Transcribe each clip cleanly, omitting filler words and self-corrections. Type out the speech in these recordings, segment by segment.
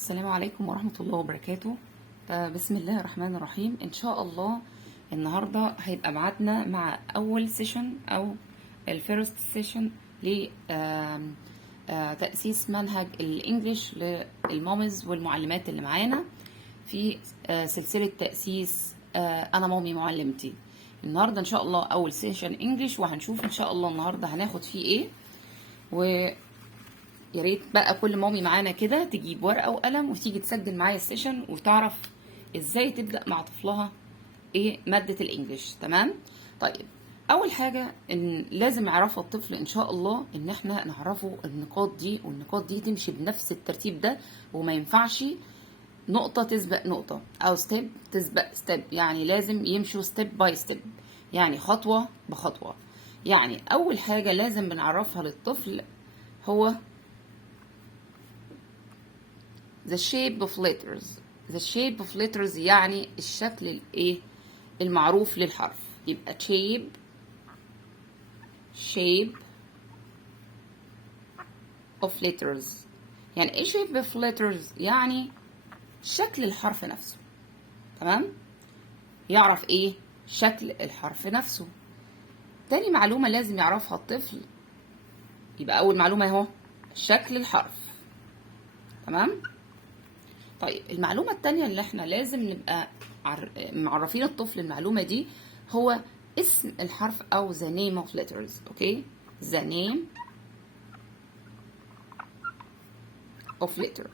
السلام عليكم ورحمة الله وبركاته. بسم الله الرحمن الرحيم. إن شاء الله النهاردة هيبقى ميعادنا مع أول سيشن أو الفيرست سيشن لتأسيس منهج الإنجليش للمامز والمعلمات اللي معانا في سلسلة تأسيس أنا مامي معلمتي. النهاردة إن شاء الله أول سيشن إنجليش، وهنشوف إن شاء الله النهاردة هناخد فيه إيه. يا ريت بقى كل مامي معانا كده تجيب ورقه وقلم وتيجي تسجل معايا السيشن وتعرف ازاي تبدا مع طفلها ايه ماده الانجليش. تمام؟ طيب، اول حاجه ان لازم يعرفها الطفل ان شاء الله ان احنا نعرفه النقاط دي، والنقاط دي تمشي بنفس الترتيب ده، وما ينفعش نقطه تسبق نقطه او ستيب تسبق ستيب، يعني لازم يمشوا ستيب باي ستيب، يعني خطوه بخطوه. يعني اول حاجه لازم بنعرفها للطفل هو the shape of letters. the shape of letters يعني الشكل الايه المعروف للحرف. يبقى shape of letters. يعني ايه shape of letters؟ يعني شكل الحرف نفسه. تمام؟ يعرف ايه شكل الحرف نفسه. تاني معلومة لازم يعرفها الطفل، يبقى اول معلومة اهو شكل الحرف. تمام؟ طيب، المعلومة التانية اللي احنا لازم نبقى معرفين الطفل المعلومة دي هو اسم الحرف أو the name of letters. اوكي؟ the name of letter.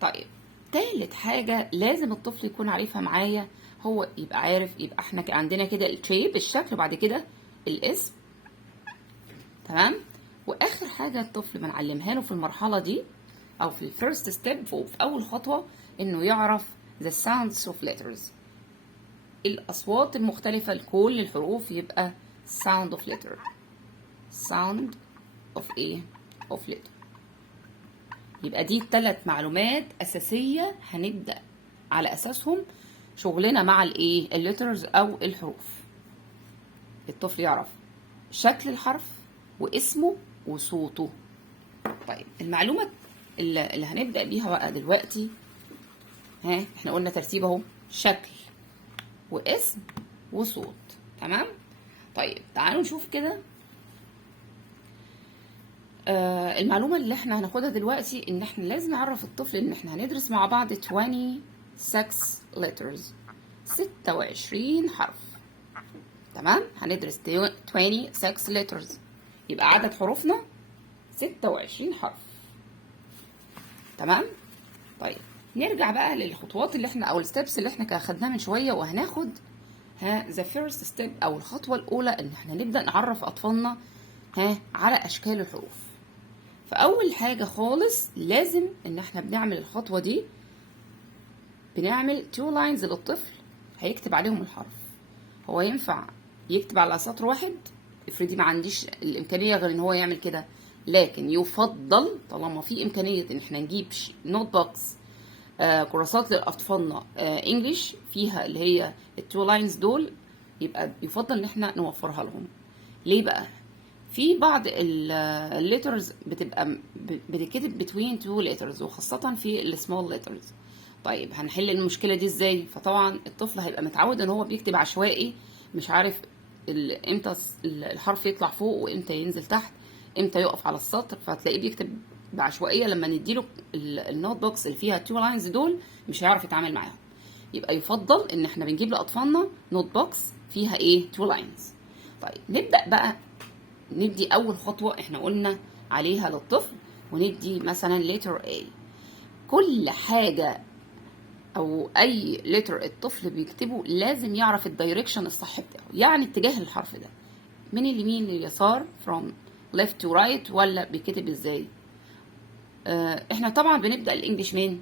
طيب، تالت حاجة لازم الطفل يكون عارفها معايا، هو يبقى عارف، يبقى احنا عندنا كده الشيب الشكل، وبعد كده الاسم. تمام؟ واخر حاجة الطفل بنعلمها له في المرحلة دي او في الفيرست ستيب، في اول خطوة، انه يعرف the sounds of letters، الاصوات المختلفة لكل الحروف. يبقى sound of letter. sound of ايه of letter. يبقى دي 3 معلومات اساسية هنبدأ على اساسهم شغلنا مع الايه الليترز او الحروف. الطفل يعرف شكل الحرف واسمه وصوته. طيب، المعلومة اللي هنبدأ بيها بقى دلوقتي، احنا قلنا ترتيب اهو: شكل واسم وصوت. تمام؟ طيب، تعالوا نشوف كده. المعلومة اللي احنا هناخدها دلوقتي ان احنا لازم نعرف الطفل ان احنا هندرس مع بعض 26 letters، 26 حرف. تمام؟ هندرس 26 letters، يبقى عدد حروفنا 26 حرف. تمام؟ طيب، نرجع بقى للخطوات اللي احنا او الستبس اللي احنا خدناها من شويه، وهناخد the first step او الخطوه الاولى ان احنا نبدا نعرف اطفالنا على اشكال الحروف. فاول حاجه خالص لازم ان احنا بنعمل الخطوه دي، بنعمل 2 lines للطفل هيكتب عليهم الحرف. هو ينفع يكتب على سطر واحد؟ افرضي ما عنديش الامكانيه غير ان هو يعمل كده، لكن يفضل طالما في امكانيه ان احنا نجيب نوت بوكس، كراسات للاطفالنا انجليش فيها اللي هي التو لاينز دول، يبقى يفضل ان احنا نوفرها لهم. ليه بقى؟ في بعض الليترز بتبقى بتتكتب بتوين تو ليترز، وخاصه في السمول ليترز. طيب، هنحل المشكله دي ازاي؟ فطبعا الطفل هيبقى متعود ان هو بيكتب عشوائي، مش عارف امتى الحرف يطلع فوق وامتى ينزل تحت، امتى يقف على السطر، فهتلاقيه بيكتب بعشوائيه. لما نديله النوت بوكس اللي فيها 2 لاينز دول مش هيعرف يتعامل معاهم. يبقى يفضل ان احنا بنجيب لاطفالنا نوت بوكس فيها 2 لاينز. طيب، نبدا بقى ندي اول خطوه احنا قلنا عليها للطفل، وندي مثلا letter A. كل حاجه او اي لتر الطفل بيكتبه لازم يعرف الدايركشن الصح بتاعه، يعني اتجاه الحرف ده من اليمين لليسار، from left to right، ولا بيكتب ازاي. احنا طبعا بنبدا الانجليش من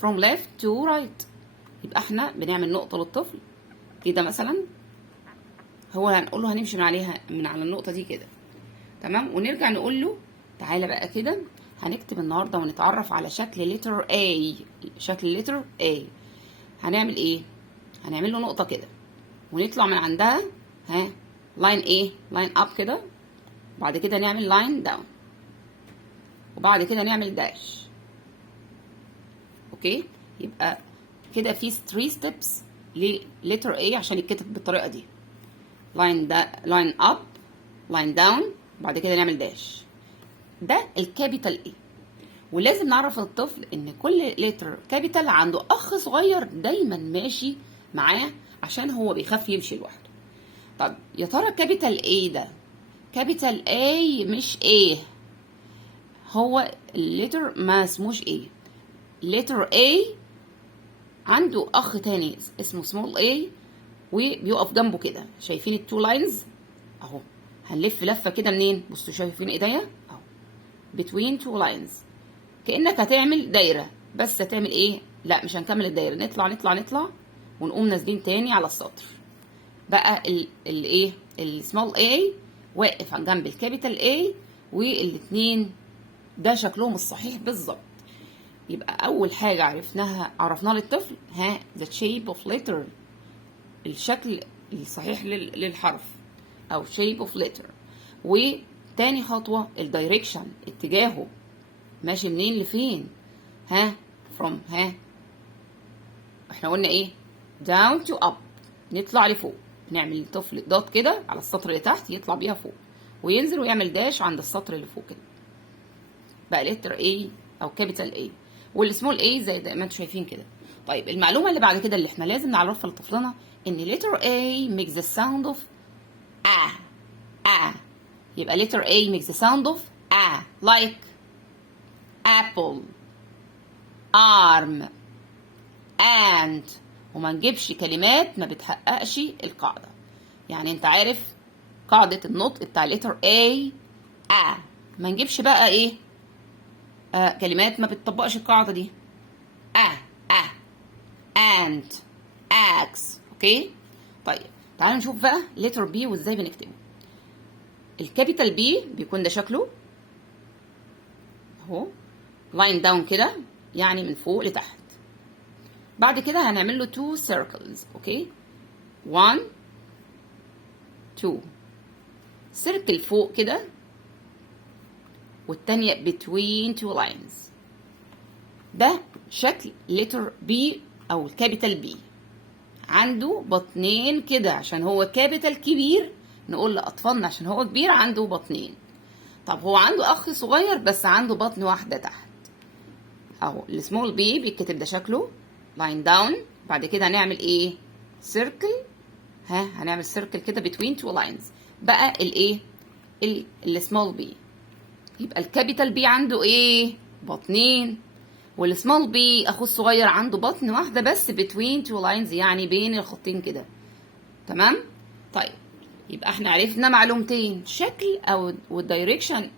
from left to right، يبقى احنا بنعمل نقطه للطفل كده مثلا، هو هنقول له هنمشي من عليها من على النقطه دي كده. تمام؟ ونرجع نقول له تعالى بقى كده هنكتب النهارده ونتعرف على شكل لتر A. شكل لتر A هنعمل ايه؟ هنعمل له نقطه كده ونطلع من عندها لاين ايه لاين اب كده، بعد كده نعمل لاين داون، وبعد كده نعمل داش. اوكي، يبقى كده في 3 ستيبس للتر A عشان يتكتب بالطريقه دي. لاين اب، لاين داون، بعد كده نعمل داش. ده الكابيتال A. ولازم نعرف الطفل ان كل لتر كابيتال عنده اخ صغير دايما ماشي معاه عشان هو بيخاف يمشي لوحده. طب يا ترى كابيتال A ده كابيتال A مش A، هو اللتر ما اسموش A. لتر A عنده اخ تاني اسمه سمول A وبيقف جنبه كده. شايفين التو لاينز اهو؟ هنلف لفه كده منين؟ بصوا شايفين ايديا اهو، between two lines. كأنك هتعمل دايرة، بس هتعمل ايه؟ لا مش هنكمل الدايرة، نطلع نطلع نطلع ونقوم نازلين تاني على السطر. بقى الايه السمول A واقف عن جنب الكابيتال A، والاتنين ده شكلهم الصحيح بالظبط. يبقى اول حاجة عرفناها للطفل the shape of letter، الشكل الصحيح للحرف او shape of letter. وتاني خطوة الدايركشن، اتجاهه ماشي منين لفين. from احنا قلنا ايه؟ down to up، نطلع لفوق. نعمل الطفل دوت كده على السطر اللي تحت يطلع بيها فوق، وينزل ويعمل داش عند السطر اللي فوق كده. بقى لتر A او كابيتال A، والسمول A زي ما انتم شايفين كده. طيب المعلومة اللي بعد كده اللي احنا لازم نعرفها لطفلنا ان لتر A makes the sound of a. يبقى لتر A makes the sound of a like apple، arm، and. وما نجيبش كلمات ما بتحققش القاعدة. يعني انت عارف قاعدة النطق بتاع لتر A ما نجيبش بقى ايه كلمات ما بتطبقش القاعدة دي. and، axe. اوكي، طيب تعالوا نشوف بقى لتر B وازاي بنكتبه. الكابيتال B بيكون ده شكله اهو، لاين داون كده، يعني من فوق لتحت. بعد كده هنعمل له 2 circles. اوكي، 1 2 سيركل فوق كده، والتانية between 2 lines. ده شكل لتر B او الكابيتال B. عنده بطنين كده عشان هو كابيتال كبير، نقول لأطفالنا عشان هو كبير عنده بطنين. طب هو عنده أخ صغير بس عنده بطن واحدة تحت أهو. السمول بي بيتكتب ده شكله لاين داون. بعد كده هنعمل إيه؟ سيركل. هنعمل سيركل كده between two lines. بقى الإيه؟ السمول بي. يبقى الكابيتال بي عنده إيه؟ بطنين، والسمول بي أخوه الصغير عنده بطن واحدة بس between two lines، يعني بين الخطين كده. تمام؟ طيب يبقى احنا عرفنا معلومتين، شكل او والدايركشن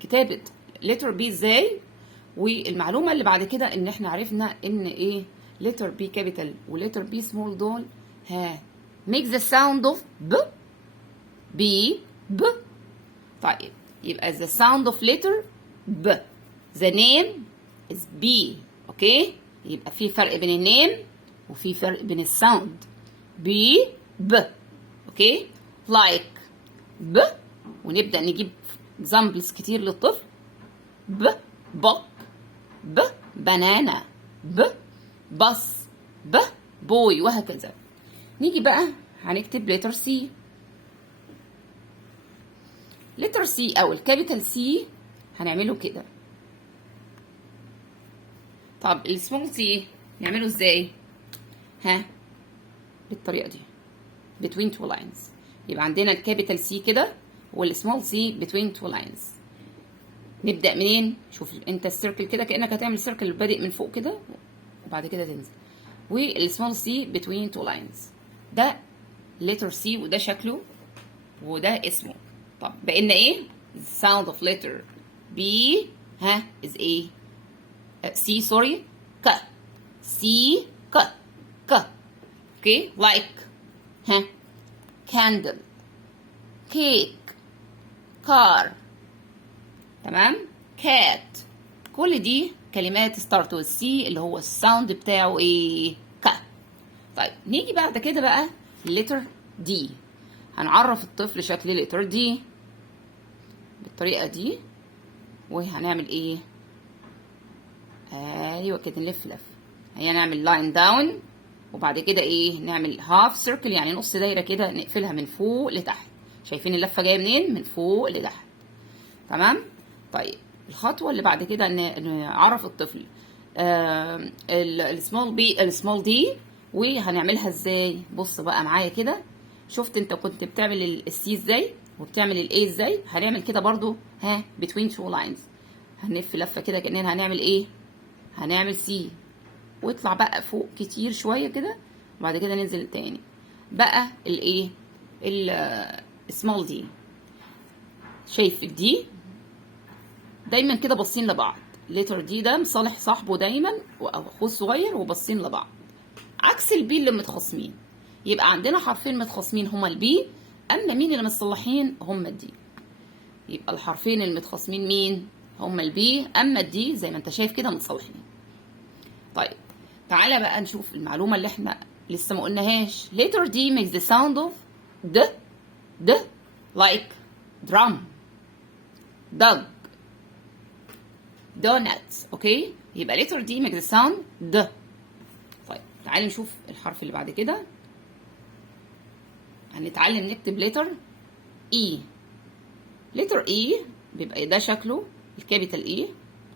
كتابة لتر بي ازاي، والمعلومة اللي بعد كده ان احنا عرفنا ان ايه لتر بي كابيتال ولتر بي سمول دول make the sound of b. طيب يبقى the sound of letter b، the name is b. اوكي، يبقى في فرق بين النيم وفي فرق بين الساوند. b اوكي، like ونبدأ نجيب examples كتير للطفل. book، banana، bus، boy، وهكذا. نيجي بقى هنكتب letter C. letter C او الكابيتال C هنعمله كده. طب السمول سي نعمله ازاي؟ بالطريقة دي between two lines. يبقى عندنا الكابيتال سي كده والسمول سي between two lines. نبدأ منين؟ شوف انت السيركل كده كأنك هتعمل سيركل بادئ من فوق كده وبعد كده تنزل، والسمول سي between two lines. ده letter C وده شكله وده اسمه. طب بقينا ايه؟ the sound of letter B is ايه؟ C sorry ك C ك اوكي like candle، cake، car. تمام، cat. كل دي كلمات start with C اللي هو الساوند بتاعه ايه؟ ك. طيب نيجي بعد كده بقى letter D. هنعرف الطفل شكل letter D بالطريقة دي. وهنعمل ايه؟ ايوه كده نلف لف. هنعمل لاين داون، وبعد كده ايه؟ نعمل هاف سيركل، يعني نص دايره كده، نقفلها من فوق لتحت. شايفين اللفه جايه منين؟ من فوق لتحت. تمام. طيب الخطوه اللي بعد كده نعرف الطفل السمول دي، وهنعملها ازاي؟ بص بقى معايا كده. شفت انت كنت بتعمل السي ازاي وبتعمل الاي ازاي؟ هنعمل كده برضو between two lines. هنلف لفه كده كاننا هنعمل ايه؟ هنعمل سي، واطلع بقى فوق كتير شويه كده، وبعد كده ننزل تاني. بقى الايه؟ السمول دي. شايف الدي دايما كده باصين لبعض. لتر دي ده مصالح صاحبه دايما، واخوه الصغير، وباصين لبعض، عكس البي اللي متخاصمين. يبقى عندنا حرفين متخاصمين هما البي، اما مين اللي متصلحين؟ هما الدي. يبقى الحرفين المتخاصمين مين؟ هما البي، اما الدي زي ما انت شايف كده متصلحين. طيب تعالى بقى نشوف المعلومه اللي احنا لسه ما قلناهاش. letter D makes the sound of د like drum, dog, donuts. اوكي، يبقى letter D makes the sound د. طيب تعالى نشوف الحرف اللي بعد كده. هنتعلم نكتب letter E. letter E بيبقى ده شكله الكابيتال E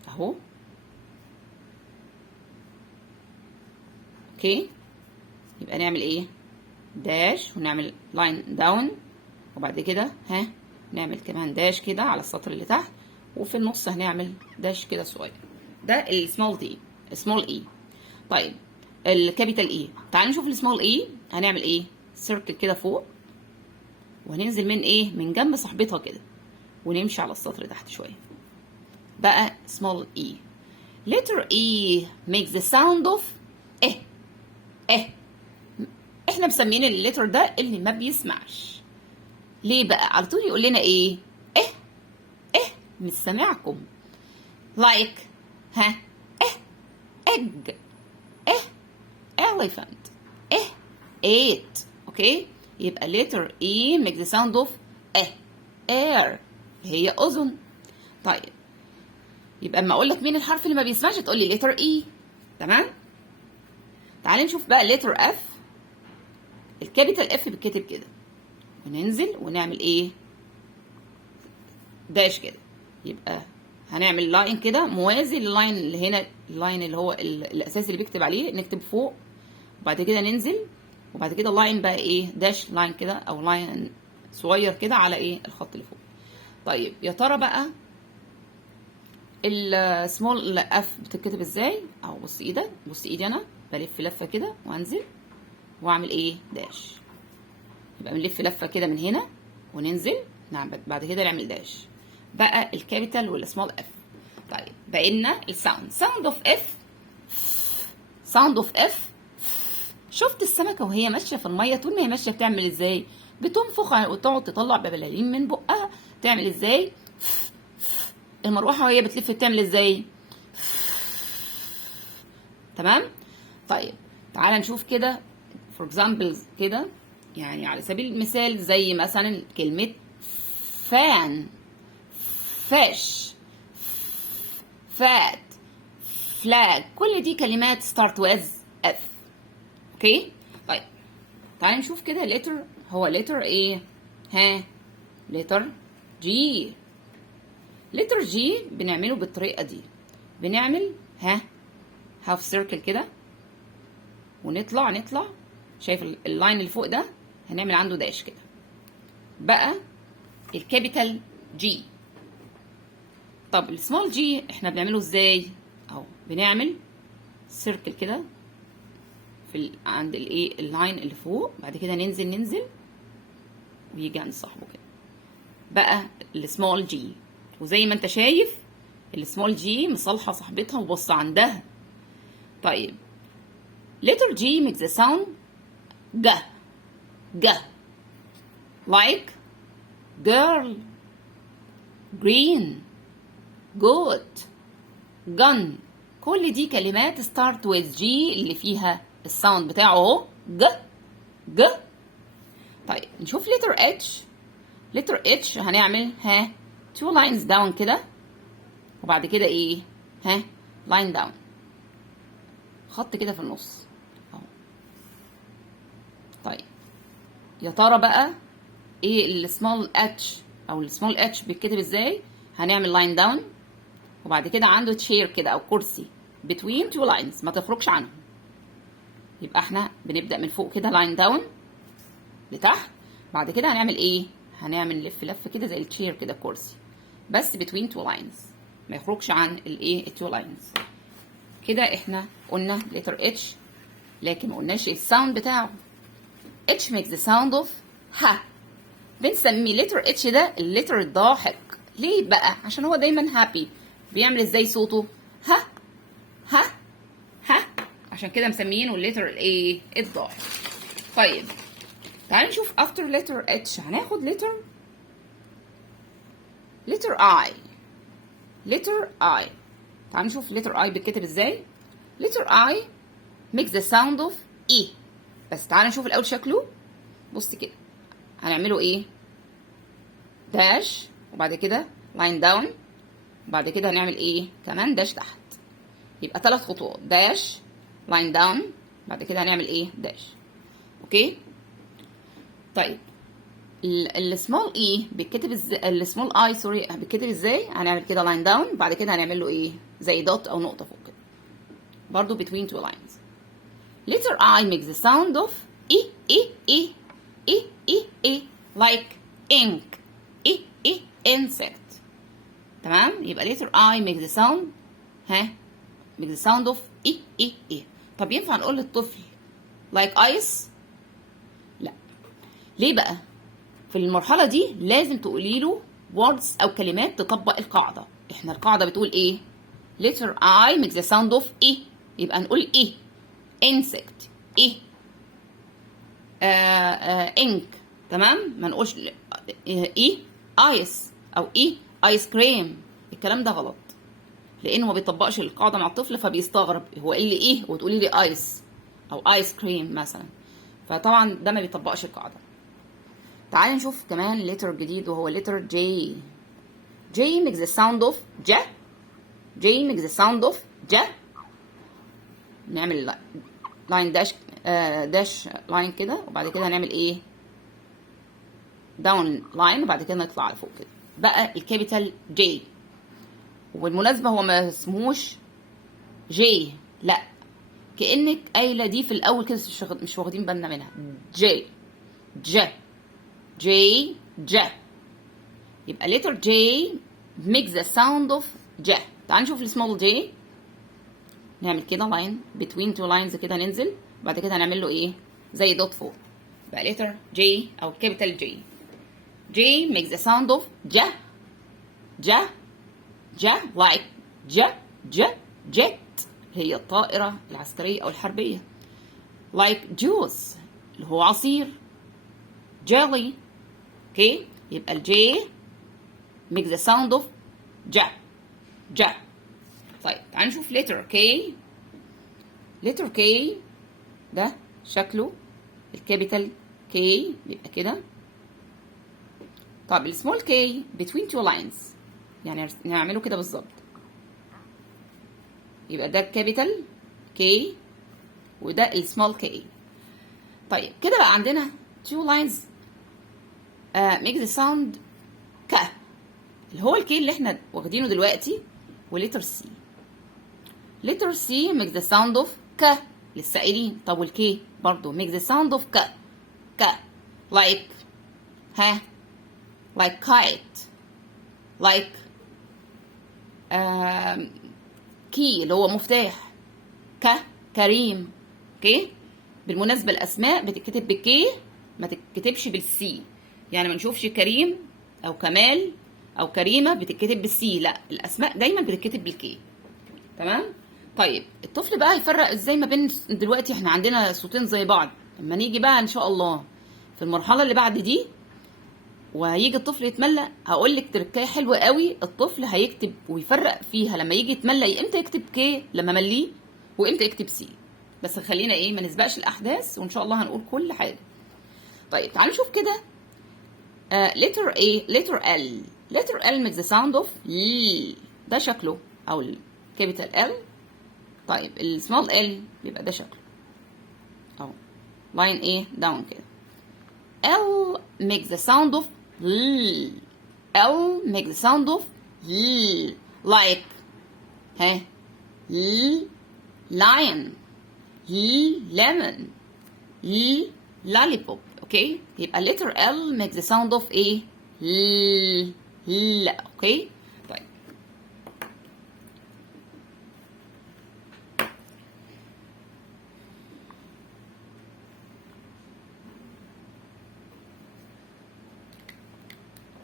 اهو. اوكي، يبقى نعمل ايه؟ داش، ونعمل لاين داون، وبعد كده نعمل كمان داش كده على السطر اللي تحت، وفي النص هنعمل داش كده صغير. ده السمول دي، سمول اي. طيب الكابيتال اي، تعالوا نشوف السمول اي. هنعمل ايه؟ سيركل كده فوق، وهننزل من ايه؟ من جنب صاحبتها كده، ونمشي على السطر تحت شويه. بقى سمول اي. letter E makes the sound of احنا مسميين الليتر ده اللي ما بيسمعش. ليه بقى؟ على طول يقول لنا ايه؟ مش سامعكم. like egg elephant eight. اوكي، يبقى letter E make the sound of air، هي اذن. طيب يبقى اما اقول لك مين الحرف اللي ما بيسمعش تقول لي letter E. تمام. تعالي نشوف بقى letter F. الكابيتال اف بتكتب كده، وننزل ونعمل ايه؟ داش كده. يبقى هنعمل لاين كده موازي لللاين اللي هنا، اللاين اللي هو الاساسي اللي بيكتب عليه، نكتب فوق، وبعد كده ننزل، وبعد كده لاين بقى ايه؟ داش لاين كده، او لاين صغير كده على ايه؟ الخط اللي فوق. طيب يا ترى بقى السمول اف بتتكتب ازاي؟ او بص ايدك، بص ايدي انا بلف لفه كده وانزل واعمل ايه؟ داش. يبقى بنلف لفه كده من هنا وننزل، نعم، بعد كده نعمل داش. بقى الكابيتال والسمول اف. طيب بقى لنا الساوند. ساوند اوف اف، ساوند اوف اف. شفت السمكه وهي ماشيه في الميه، طول ما هي ماشيه بتعمل ازاي؟ بتنفخ وتقعد تطلع ببلالين من بقها. تعمل ازاي؟ المروحه وهي بتلف بتعمل ازاي؟ تمام. طيب تعالى نشوف كده فور اكزامبل كده، يعني على سبيل المثال زي مثلا كلمة فان، فيش، فات، فلاج، كل دي كلمات start with F. اوكي. طيب تعالى نشوف كده letter. هو letter ايه؟ letter G. letter G بنعمله بالطريقة دي. بنعمل half circle كده، ونطلع شايف اللاين اللي فوق ده؟ هنعمل عنده داش كده. بقى الكابيتال جي. طب السمول جي احنا بنعمله ازاي؟ اهو بنعمل سيركل كده في عند الايه؟ اللاين اللي فوق، بعد كده ننزل ويجي عند صاحبه كده. بقى السمول جي، وزي ما انت شايف السمول جي مصالحه صاحبتها وبص عندها. طيب letter G makes the sound G like girl, green, goat, gun. كل دي كلمات start with G اللي فيها الساوند بتاعه اهو G. طيب نشوف letter H. letter H هنعمل two lines down كده، وبعد كده ايه؟ ها، لاين داون، خط كده في النص اهو. طيب يا ترى بقى ايه السمول اتش او السمول اتش بيتكتب ازاي؟ هنعمل لاين داون، وبعد كده عنده تشير كده او كرسي between two lines ما تخرجش عنهم. يبقى احنا بنبدأ من فوق كده لاين داون لتحت، بعد كده هنعمل ايه؟ هنعمل لف كده زي التشير كده كرسي، بس between two lines ما يخرجش عن الايه التو لاينز. كده احنا قلنا letter H، لكن ما قلناش الساوند بتاعه. H makes the sound of ها. بنسميه letter H ده اللتر الضاحك. ليه بقى؟ عشان هو دايما happy. بيعمل ازاي صوته؟ ها ها ها. عشان كده مسميينه اللتر الايه الضاحك. طيب تعالوا نشوف after letter H هناخد letter I. letter I. تعالوا نشوف letter I بيتكتب ازاي. letter I makes the sound of E. بس تعالوا نشوف الأول شكله. بص كده هنعمله ايه؟ داش، وبعد كده لاين داون، وبعد كده هنعمل ايه؟ كمان داش تحت. يبقى 3 خطوات، داش، لاين داون، بعد كده هنعمل ايه؟ داش. اوكي؟ طيب السمول اي بيتكتب ازاي؟ السمول اي سوري بيتكتب ازاي؟ هنعمل كده لاين داون، بعد كده هنعمل له ايه؟ زي دوت او نقطه فوق كده، برضو between two lines. letter I makes the sound of e like ink insect. تمام؟ يبقى letter I makes the sound ها makes the sound of e. طب ينفع نقول للطفل like ice؟ لا. ليه بقى؟ في المرحلة دي لازم تقولي له words أو كلمات تطبق القاعدة. احنا القاعدة بتقول ايه؟ letter I makes the sound of E. يبقى نقول ايه؟ insect ايه؟ ink. تمام؟ ما نقولش ايه ice أو ايه ice cream. الكلام ده غلط، لأنه ما بيطبقش القاعدة مع الطفل، فبيستغرب هو قال لي ايه وتقولي لي ice أو ice cream مثلا، فطبعا ده ما بيطبقش القاعدة. تعالي نشوف كمان letter جديد وهو letter J. J makes the sound of J. J makes the sound of J. نعمل لاين داش داش لاين كده، وبعد كده هنعمل ايه؟ داون لاين، وبعد كده نطلع لفوق كده. بقى الكابيتال J. وبالمناسبة هو ما اسمهوش J، لا، كأنك قايلة دي في الأول كده مش واخدين بالنا منها. J J J J. يبقى letter J makes the sound of J. تعال نشوف السمول J. نعمل كده لاين between two lines كده، ننزل بعد كده هنعمل له ايه؟ زي دوت فوق. يبقى letter J أو capital J. J makes the sound of J J J like jet. هي الطائرة العسكرية أو الحربية. like juice اللي هو عصير. jelly. اوكي؟ يبقى ال J makes the sound of J. طيب تعال نشوف letter K. letter K ده شكله الكابيتال K يبقى كده. طب السمول K between two lines يعني نعمله كده بالظبط. يبقى ده الكابيتال K وده السمول K. طيب كده بقى عندنا two lines make the sound ك، اللي هو الكي اللي احنا واخدينه دلوقتي، وليتر C. letter C makes the sound of ك للسائلين. طب والكي برضو makes the sound of ك like ها like kite like key اللي هو مفتاح. كريم. اوكي؟ بالمناسبة الأسماء بتتكتب بالكي ما تتكتبش بالسي، يعني ما نشوفش كريم أو كمال أو كريمة بتتكتب بالسي، لا، الأسماء دايما بتتكتب بالكي. تمام؟ طيب الطفل بقى يفرق ازاي ما بين دلوقتي احنا عندنا صوتين زي بعض، لما نيجي بقى ان شاء الله في المرحله اللي بعد دي وهيجي الطفل يتملى، هقول لك تركايه حلوه قوي. الطفل هيكتب ويفرق فيها لما يجي يتملى امتى يكتب كي لما مليه وامتى يكتب سي. بس خلينا ايه ما نسبقش الاحداث، وان شاء الله هنقول كل حاجه. طيب تعالوا نشوف كده. letter A letter L makes the sound of L. ده شكله، او الكابيتال ال. طيب السمول ال بيبقى ده شكله اهو، لاين ايه داون كده. L makes the sound of L. L makes the sound of L. Like ها L lion, L lemon, L lollipop. اوكي، يبقى letter L makes the sound of ايه؟ L. L. اوكي. طيب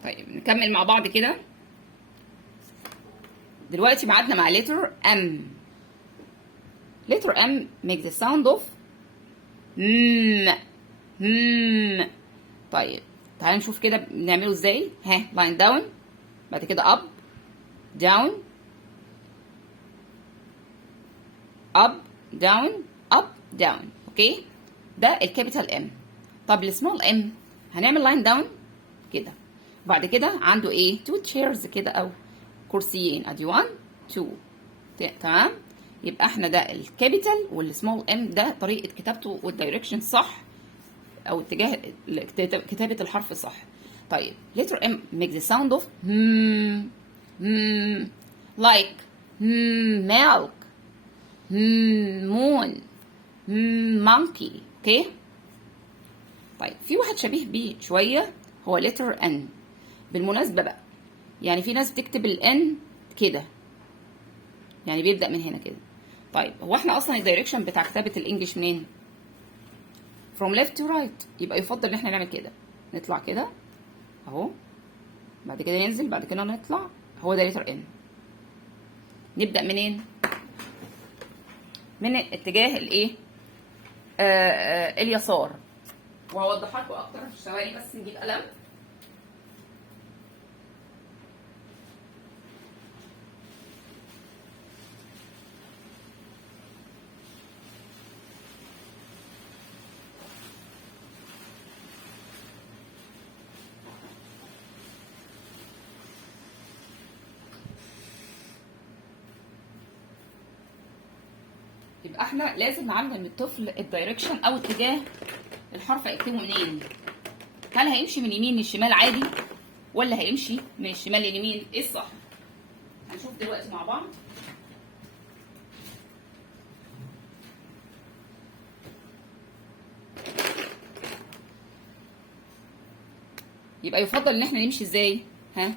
طيب نكمل مع بعض كده. دلوقتي بعدنا مع letter M. letter M makes the sound of طيب تعالوا نشوف كده بنعمله ازاي. ها لاين داون، بعد كده اب داون اب داون اب داون. اوكي، ده الكابيتال ام. طب السمول ام هنعمل لاين داون كده، وبعد كده عنده ايه؟ تو تشيرز كده او كرسيين، ادي 1 2. تمام، يبقى احنا ده الكابيتال، والسمول ام ده طريقه كتابته والدايركشن صح، او اتجاه كتابه الحرف صح. طيب letter M makes the sound of like milk, moon, monkey. اوكي. طيب في واحد شبيه بيه شويه هو letter N. بالمناسبه بقى، يعني في ناس بتكتب الان كده، يعني بيبدا من هنا كده. طيب هو احنا اصلا الدايركشن بتاع كتابه الانجليش منين؟ from left to right. يبقى يفضل ان احنا نعمل كده، نطلع كده اهو، بعد كده ننزل، بعد كده نطلع. هو ده letter N. نبدأ منين؟ من اتجاه الايه؟ اليسار. وهوضحها لكم اكتر في ثواني، بس نجيب قلم. يبقى احنا لازم نعلم الطفل الدايركشن او اتجاه الحرف هيكتبه منين. هل هيمشي من اليمين للشمال عادي، ولا هيمشي من الشمال لليمين؟ ايه الصح؟ هنشوف دلوقتي مع بعض. يبقى يفضل ان احنا نمشي ازاي؟ ها،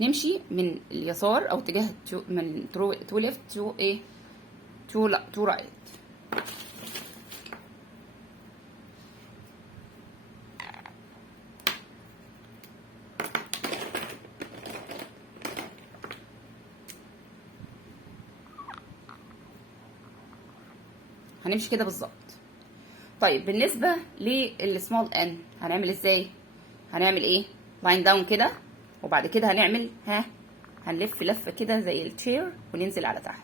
نمشي من اليسار او اتجاه من تو ليفت تو ايه، تو رايت. هنمشي كده بالظبط. طيب بالنسبه للسمول ان هنعمل ازاي؟ هنعمل ايه؟ لاين داون كده، وبعد كده هنعمل هنلف لفه كده زي التشير وننزل على تحت،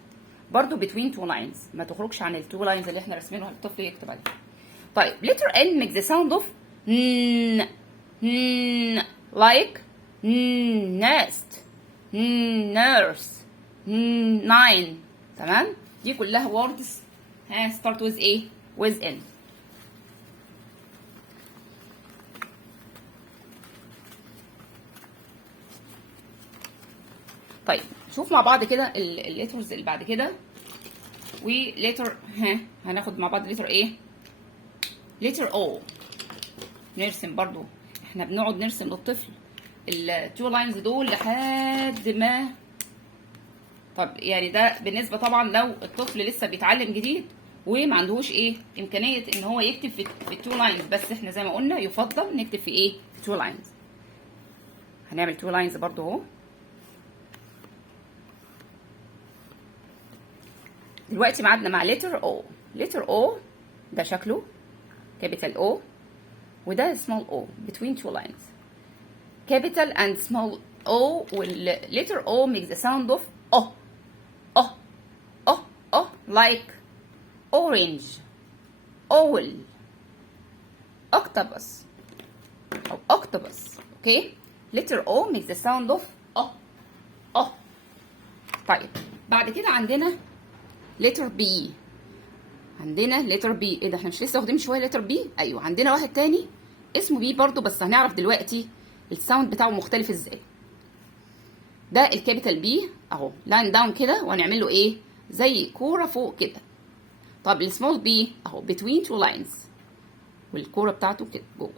برضو between two lines، ما تخرجش عن التو لاينز اللي احنا راسمينها الطفل يكتب عليها. طيب letter N makes the sound of like nest, nurse, nine. تمام، دي كلها words start with ايه؟ with N. طيب شوف مع بعض كده الليترز اللي بعد كده. وليتر هناخد مع بعض ليتر ايه؟ ليتر او. نرسم برضو، احنا بنقعد نرسم للطفل التو لاينز دول لحد ما. طب يعني ده بالنسبه طبعا لو الطفل لسه بيتعلم جديد وما عندهوش ايه امكانيه ان هو يكتب في التو لاينز، بس احنا زي ما قلنا يفضل نكتب في ايه؟ في تو لاينز. هنعمل تو لاينز برضو اهو. دلوقتي معادنا مع letter O. letter O ده شكله capital O، وده small o between two lines. capital and small o، letter O makes the sound of O. O O O like orange, owl, octopus أو octopus. okay, letter O makes the sound of O. O طيب بعد كده عندنا letter B. عندنا letter B. ايه ده، احنا مش لسه واخدين شويه letter B؟ ايوه عندنا واحد تاني اسمه B برضو، بس هنعرف دلوقتي الساوند بتاعه مختلف ازاي. ده الكابيتال بي اهو لاين داون كده، وهنعمل له ايه زي كوره فوق كده. طب السمول بي اهو between two lines، والكوره بتاعته كده جوه،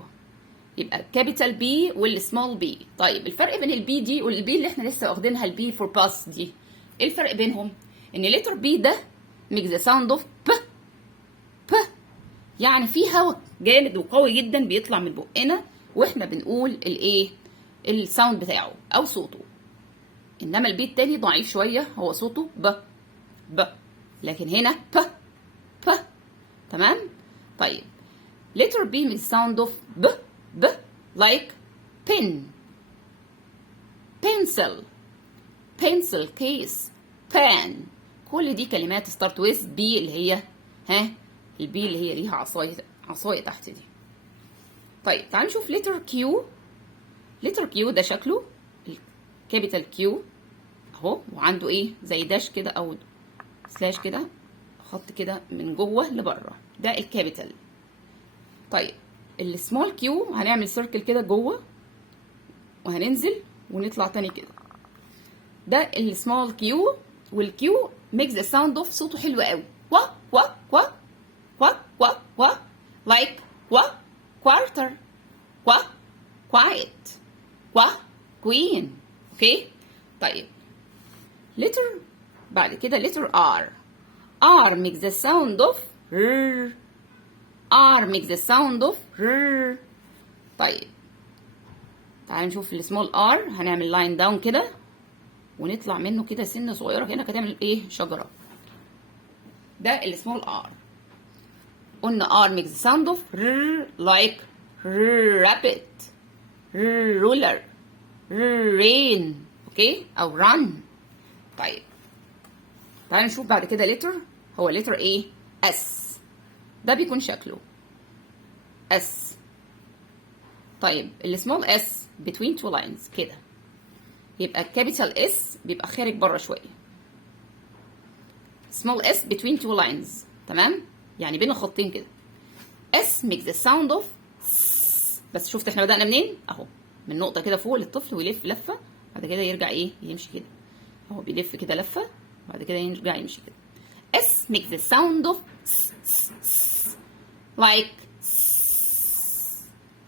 يبقى الكابيتال بي والسمول بي. طيب الفرق بين البي دي والبي اللي احنا لسه واخدينها البي فور باس دي، ايه الفرق بينهم؟ ان لتر بي ده ميك ذا ساوند اوف ب ب، يعني في هواء جامد وقوي جدا بيطلع من بقنا واحنا بنقول الايه الساوند بتاعه او صوته. انما البي التاني ضعيف شويه، هو صوته ب ب، لكن هنا ب ب. تمام. طيب letter B makes sound of b b like pen, pencil, pencil case, pen. كل دي كلمات start with B اللي هي البي اللي هي ليها عصاية تحت دي. طيب تعالوا نشوف letter Q. letter Q ده شكله الكابيتال Q اهو، وعنده ايه زي داش كده او سلاش كده، خط كده من جوه لبره، ده الكابيتال. طيب السمول كيو هنعمل سيركل كده جوه وهننزل ونطلع تاني كده، ده السمول كيو. والكيو ميكس ذا ساوند اوف، صوته حلو قوي، وا وا وا وا وا وا لايك وا كوارتر، وا كوايت، وا كوين. اوكي. طيب لتر بعد كده لتر ار. ار ميكس ذا ساوند اوف ر. R makes the sound of R. طيب تعالوا نشوف السمول R، هنعمل لاين داون كده ونطلع منه كده سنه صغيره هنا هتعمل ايه شجره، ده السمول R. قلنا R makes the sound of R like rabbit, ruler, rain. اوكي او run. طيب تعالوا نشوف بعد كده letter، هو letter ايه S. ده بيكون شكله اس. طيب السمول اس between two lines كده، يبقى الكابيتال اس بيبقى خارج بره شويه، سمول اس between two lines. تمام، يعني بين الخطين كده. اس makes the sound of بس شفت احنا بدأنا منين اهو، من نقطه كده فوق للطفل ويلف لفه، بعد كده يرجع ايه يمشي كده اهو، بيلف كده لفه بعد كده يرجع يمشي كده. S makes the sound of like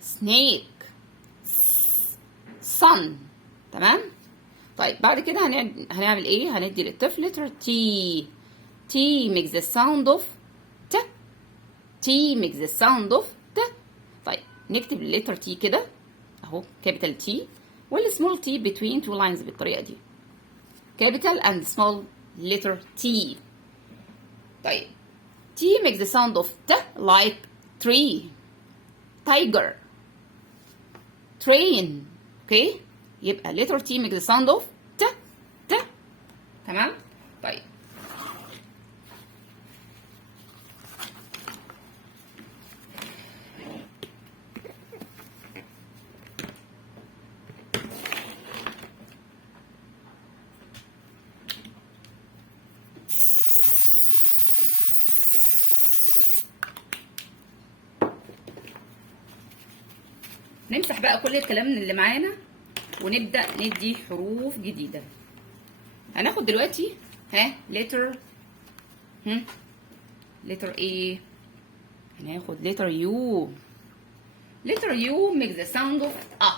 snake, sun. تمام. طيب بعد كده هنعمل ايه، هندي للطفل لتر T. T makes the sound of T. T makes the sound of T. طيب نكتب اللتر T كده اهو capital T والسمول T between two lines بالطريقه دي، capital and small letter T. طيب T makes the sound of T like tree, tiger, train. اوكي، يبقى letter T makes the sound of T T. تمام. طيب نمسح بقى كل الكلام اللي معانا ونبدأ ندي حروف جديدة. هناخد دلوقتي letter letter ايه، هناخد letter U. letter U makes the sound of A.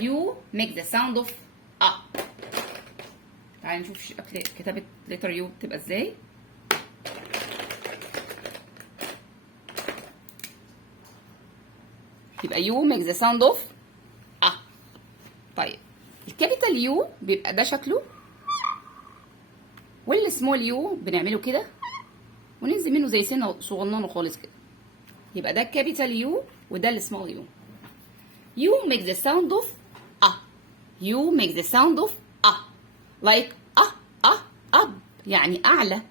U makes the sound of A. تعالي نشوف كتابة letter U بتبقى ازاي. يبقى U makes the sound of A. طيب الكابيتال يو بيبقى ده شكله، والسمول يو بنعمله كده وننزل منه زي سنه صغننه خالص كده، يبقى ده الكابيتال يو وده السمول يو. يو makes the sound of A. يو makes the sound of A like up، يعني اعلى،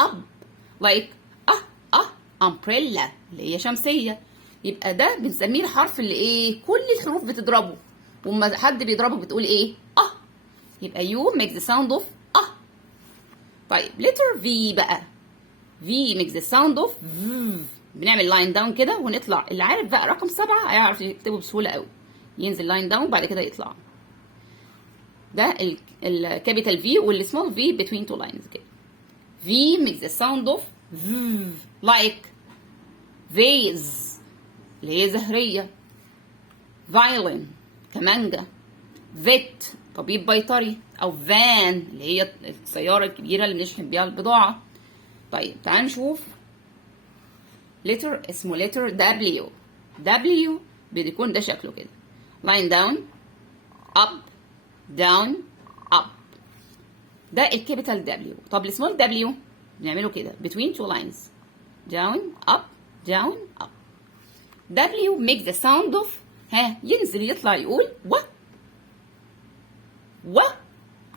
up like umbrella اللي هي شمسيه. يبقى ده بنسميه الحرف اللي ايه كل الحروف بتضربه، وما حد بيضربه بتقول ايه يبقى you makes the sound of طيب letter V بقى. V makes the sound of بنعمل لاين داون كده ونطلع. اللي عارف بقى رقم 7 هيعرف يكتبه بسهولة قوي. ينزل لاين داون وبعد كده يطلع. ده الكابيتال V والسمول V between two lines كده. V makes the sound of like vase اللي هي زهرية، violin كمانجا، vet طبيب بيطري، أو van اللي هي السيارة الكبيرة اللي بنشحن بيها البضاعة. طيب تعال نشوف letter اسمه letter W. W بيكون ده شكله كده line down up down up. ده الكابيتال W. طب السمول W بنعمله كده between two lines down up down up. W makes the sound of ينزل يطلع يقول و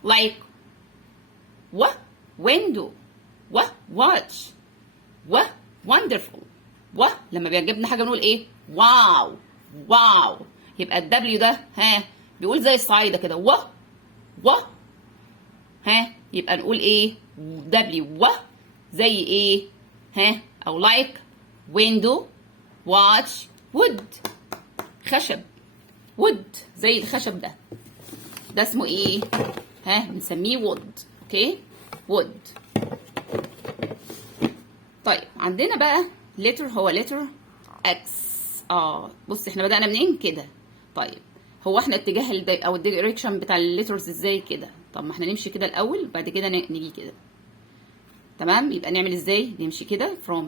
like window watch wonderful. لما بيعجبنا حاجه نقول ايه؟ واو. يبقى الدبليو ده بيقول زي الصعايده كده يبقى نقول ايه؟ دبليو زي ايه؟ او like window watch wood خشب wood زي الخشب ده اسمه ايه؟ بنسميه wood. اوكي wood. طيب عندنا بقى letter هو letter X. بص احنا بدأنا منين كده. طيب هو احنا اتجاه او الدايركشن بتاع الليترز ازاي كده؟ طب ما احنا نمشي كده الاول بعد كده نيجي كده. تمام. يبقى نعمل ازاي؟ نمشي كده from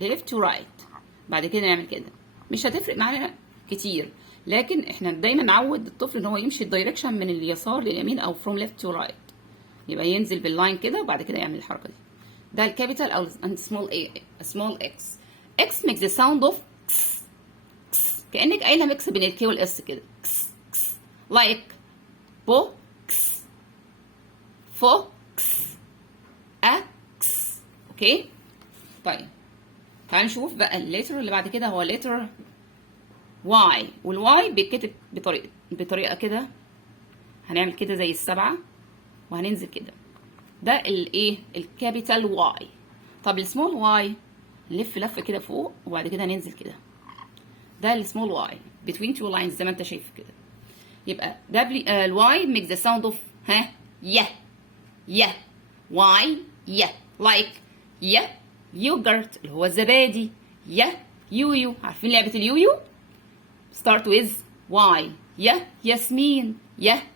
left to right بعد كده نعمل كده. مش هتفرق معانا كتير لكن احنا دايما نعود الطفل ان هو يمشي الدايركشن من اليسار لليمين او from left to right. يبقى ينزل باللاين كده وبعد كده يعمل الحركه دي. ده الكابيتال او small x. x makes the sound of كأنك قايلها ميكس بين الكي والاس كده. like box fox x. اوكي. طيب تعال نشوف بقى الليتر اللي بعد كده هو ليتر y. والواي بيتكتب بطريقه كده. هنعمل كده زي السبعه وهننزل كده. ده الايه؟ الكابيتال واي. طب السمول واي نلف لفه كده فوق وبعد كده ننزل كده. ده السمول واي between two lines زي ما انت شايف كده. يبقى الواي makes the sound of واي like يوجرت اللي هو الزبادي، يويو. عارفين لعبه اليويو؟ start with y. ياسمين،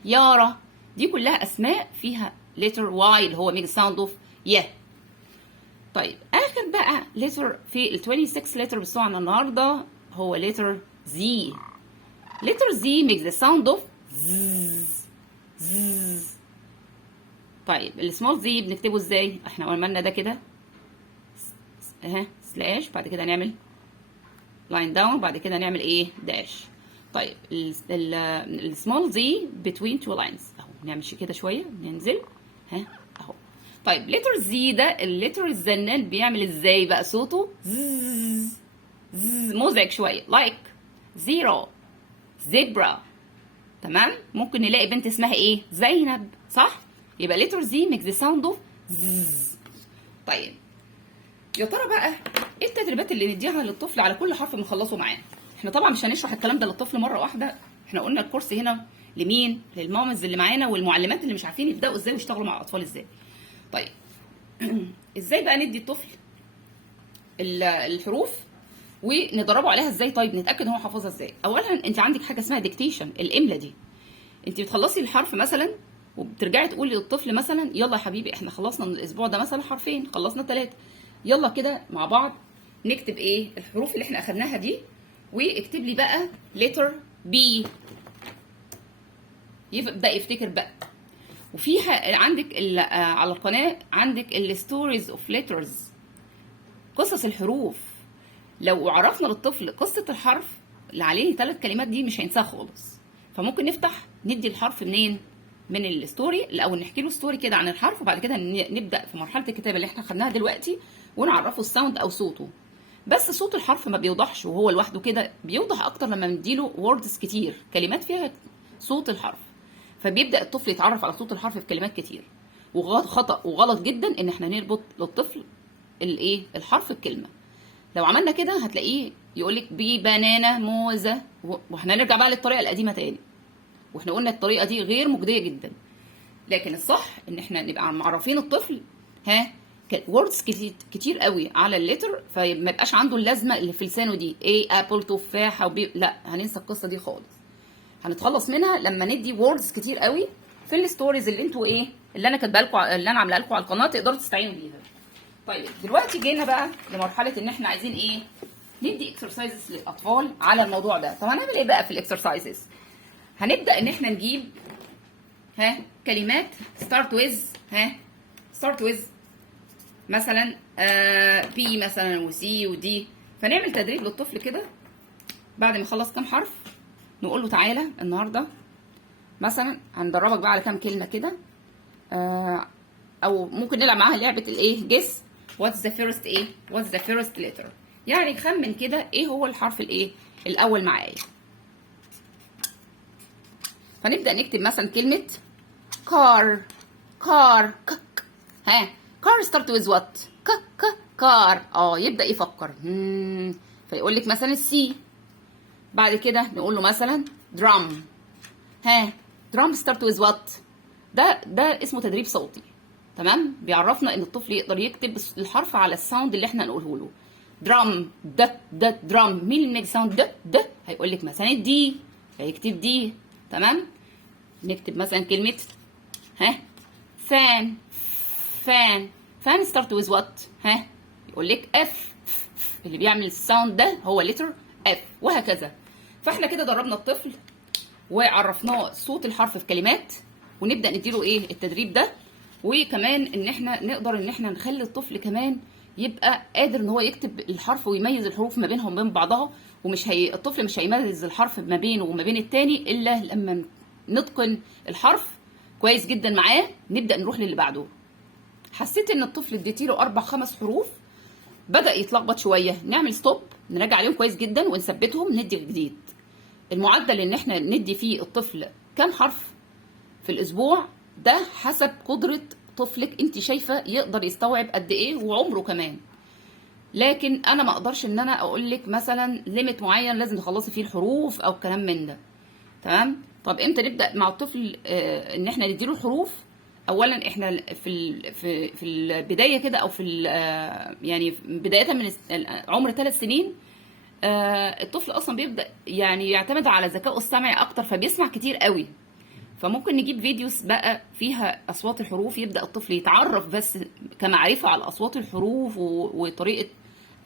يارا. دي كلها اسماء فيها letter y اللي هو make sound of طيب اخر بقى letter في ال 26 letter بتوعنا النهارده هو letter z. letter z makes the sound of z. طيب السمول z بنكتبه ازاي؟ احنا عملنا ده كده سلاش بعد كده نعمل لاين داون بعد كده نعمل ايه؟ داش. طيب السمول z between two lines اهو نعمل كده شويه ننزل اهو. طيب لتر زي ده اللتر الزنان بيعمل ازاي بقى صوته؟ مزعج شويه like زيرو زبرة. تمام. ممكن نلاقي بنت اسمها ايه؟ زينب، صح؟ يبقى لتر زي makes the sound of طيب يا ترى بقى ايه التدريبات اللي نديها للطفل على كل حرف بنخلصه معاه؟ احنا طبعا مش هنشرح الكلام ده للطفل مره واحده. احنا قلنا الكورس هنا لمين؟ للمامز اللي معانا والمعلمات اللي مش عارفين يبداوا ازاي ويشتغلوا مع الاطفال ازاي. طيب ازاي بقى ندي الطفل الحروف وندربه عليها ازاي؟ طيب نتاكد ان هو حافظها ازاي. اولا انت عندك حاجه اسمها ديكتيشن، الاملا دي. انت بتخلصي الحرف مثلا وبترجعي تقولي للطفل مثلا يلا يا حبيبي احنا خلصنا الاسبوع ده مثلا حرفين، خلصنا 3، يلا كده مع بعض نكتب ايه الحروف اللي احنا اخدناها دي، واكتب لي بقى letter B. يبدا يفتكر بقى. وفيها عندك على القناه عندك الستوريز اوف ليترز، قصص الحروف. لو عرفنا للطفل قصه الحرف اللي عليه 3 كلمات دي مش هينساها خالص. فممكن نفتح ندي الحرف منين؟ من الستوري الاول، نحكي له ستوري كده عن الحرف وبعد كده نبدا في مرحله الكتابه اللي احنا خدناها دلوقتي ونعرفه الساوند او صوته. بس صوت الحرف ما بيوضحش وهو لوحده كده، بيوضح اكتر لما نديله ووردز كتير، كلمات فيها صوت الحرف. فبيبدا الطفل يتعرف على صوت الحرف في كلمات كتير. وخطا وغلط جدا ان احنا نربط للطفل الايه الحرف بكلمه. لو عملنا كده هتلاقيه يقولك بي بنانه موزه، واحنا نرجع بقى للطريقه القديمه تاني، واحنا قلنا الطريقه دي غير مجديه جدا. لكن الصح ان احنا نبقى معرفين الطفل ووردز كتير قوي على الليتر، فما يبقاش عنده اللازمه اللي في لسانه دي ايه ابل تفاحه لا، هننسى القصه دي خالص. هنتخلص منها لما ندي ووردز كتير قوي في الستوريز اللي انتوا اللي انا كاتبه لكم، اللي انا عاملاها لكم على القناه، تقدروا تستعينوا بيها. طيب دلوقتي جينا بقى لمرحله ان احنا عايزين ندي اكسرسايزز للاطفال على الموضوع ده. طب هنعمل ايه بقى في الاكسرسايزز؟ هنبدا ان احنا نجيب كلمات ستارت ويز مثلا بي مثلا وسي ودي. فنعمل تدريب للطفل كده بعد ما يخلص كام حرف، نقول له تعالى النهارده مثلا هندربك بقى على كام كلمه كده، او ممكن نلعب معاها لعبه جيس واتس ذا فيرست ليتر. يعني خمن كده ايه هو الحرف الاول معايا. فنبدا نكتب مثلا كلمه كار كار ستارت ويز وات كار. يبدا يفكر فيقول لك مثلا السي. بعد كده نقول له مثلا درام درام ستارت ويز وات. ده اسمه تدريب صوتي، تمام؟ بيعرفنا ان الطفل يقدر يكتب الحرف على الساوند اللي احنا نقوله له. درام ده درام. مين اللي ساوند ده هيقول لك مثلا دي، هيكتب دي، تمام؟ نكتب مثلا كلمه فان ستارت ويز وات. يقول لك اف. اللي بيعمل الساوند ده هو لتر اف، وهكذا. فاحنا كده دربنا الطفل وعرفناه صوت الحرف في كلمات، ونبدا نديله التدريب ده. وكمان ان احنا نقدر ان احنا نخلي الطفل كمان يبقى قادر ان هو يكتب الحرف ويميز الحروف ما بينهم وبين بعضها. الطفل مش هيميز الحرف ما بينه وما بين التاني الا لما نتقن الحرف كويس جدا معاه. نبدا نروح للي بعده. حسيت ان الطفل اديتيله 4-5 حروف بدا يتلخبط شويه، نعمل ستوب، نراجع عليهم كويس جدا ونثبتهم، ندي جديد. المعدل ان احنا ندي فيه الطفل كام حرف في الاسبوع ده حسب قدره طفلك، انت شايفه يقدر يستوعب قد ايه وعمره كمان. لكن انا ما اقدرش ان انا اقول لك مثلا ليميت معين لازم تخلصي فيه الحروف او كلام من ده، تمام؟ طب امتى نبدا مع الطفل ان احنا نديله الحروف؟ اولا احنا في البدايه كده، او في يعني بدايه من عمر 3 سنين الطفل اصلا بيبدا يعني يعتمد على ذكائه السمعي اكتر، فبيسمع كتير قوي. فممكن نجيب فيديوز بقى فيها اصوات الحروف، يبدا الطفل يتعرف بس كمعرفه على اصوات الحروف وطريقه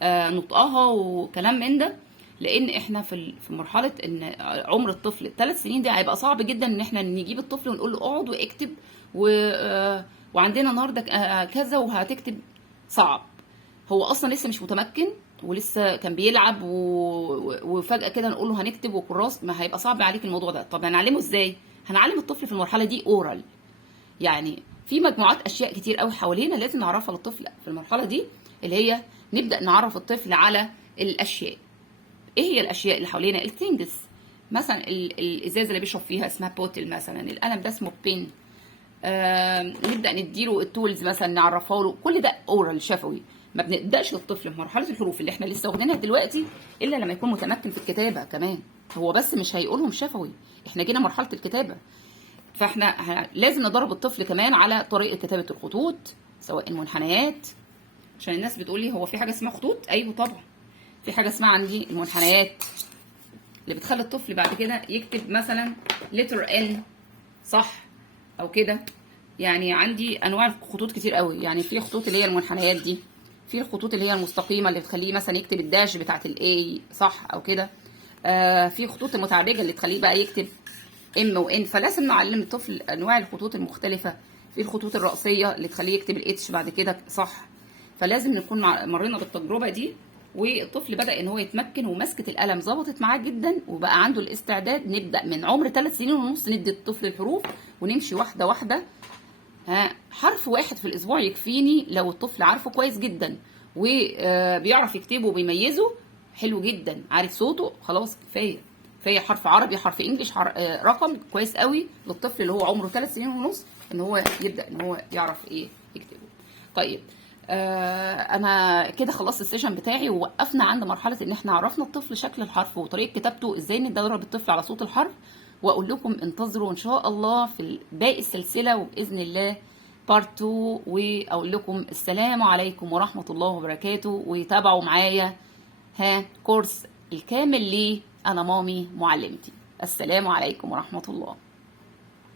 نطقها وكلام من ده. لان احنا في مرحله ان عمر الطفل 3 سنين دي هيبقى صعب جدا ان احنا نجيب الطفل ونقول له اقعد واكتب وعندنا النهارده كذا وهتكتب. صعب، هو اصلا لسه مش متمكن ولسه كان بيلعب وفجاه كده نقول له هنكتب وكراس، ما هيبقى صعب عليك الموضوع ده. طب هنعلمه ازاي؟ هنعلم الطفل في المرحله دي اورال، يعني في مجموعات اشياء كتير قوي حوالينا لازم نعرفها للطفل في المرحله دي، اللي هي نبدا نعرف الطفل على الاشياء. ايه هي الاشياء اللي حوالينا؟ الثينجز، مثلا الازازه اللي بيشرب فيها اسمها بوتل، مثلا القلم ده اسمه بين. نبدا نديله التولز مثلا نعرفها له. كل ده اورال شفوي. ما بنبداش الطفل في مرحله الحروف اللي احنا لسه واخدينها دلوقتي الا لما يكون متمكن في الكتابه كمان. هو بس مش هيقولهم شفوي، احنا جينا مرحله الكتابه. فاحنا لازم ندرب الطفل كمان على طريقه كتابه الخطوط، سواء المنحنيات. عشان الناس بتقول لي هو في حاجه اسمها خطوط؟ ايوه طبعا في حاجه اسمها عندي المنحنيات، اللي بتخلي الطفل بعد كده يكتب مثلا لتر ان صح او كده. يعني عندي انواع الخطوط كتير قوي. يعني في خطوط اللي هي المنحنيات دي، في الخطوط اللي هي المستقيمه اللي بتخليه مثلا يكتب الداش بتاعه الاي صح او كده. في خطوط المتعرجه اللي تخليه بقى يكتب ام وان. فلازم نعلم الطفل انواع الخطوط المختلفه. في الخطوط الرأسيه اللي تخليه يكتب الاتش بعد كده صح. فلازم نكون مرينا بالتجربه دي، والطفل بدا ان هو يتمكن ومسكه القلم ظبطت معاه جدا وبقى عنده الاستعداد. نبدا من عمر 3 سنين ونص ندي الطفل الحروف ونمشي واحده واحده. حرف واحد في الاسبوع يكفيني لو الطفل عارفه كويس جدا وبيعرف يكتبه وبيميزه حلو جدا، عارف صوته، خلاص كفايه. فهي حرف عربي، حرف انجليش، رقم كويس قوي للطفل اللي هو عمره 3 سنين ونص ان هو يبدا ان هو يعرف ايه يكتبه. طيب انا كده خلصت السيشن بتاعي، ووقفنا عند مرحله ان احنا عرفنا الطفل شكل الحرف وطريقه كتابته، ازاي ندرب الطفل على صوت الحرف. واقول لكم انتظروا ان شاء الله في باقي السلسله، وباذن الله بارت 2. واقول لكم السلام عليكم ورحمه الله وبركاته، وتابعوا معايا كورس الكامل لي انا مامي معلمتي. السلام عليكم ورحمه الله.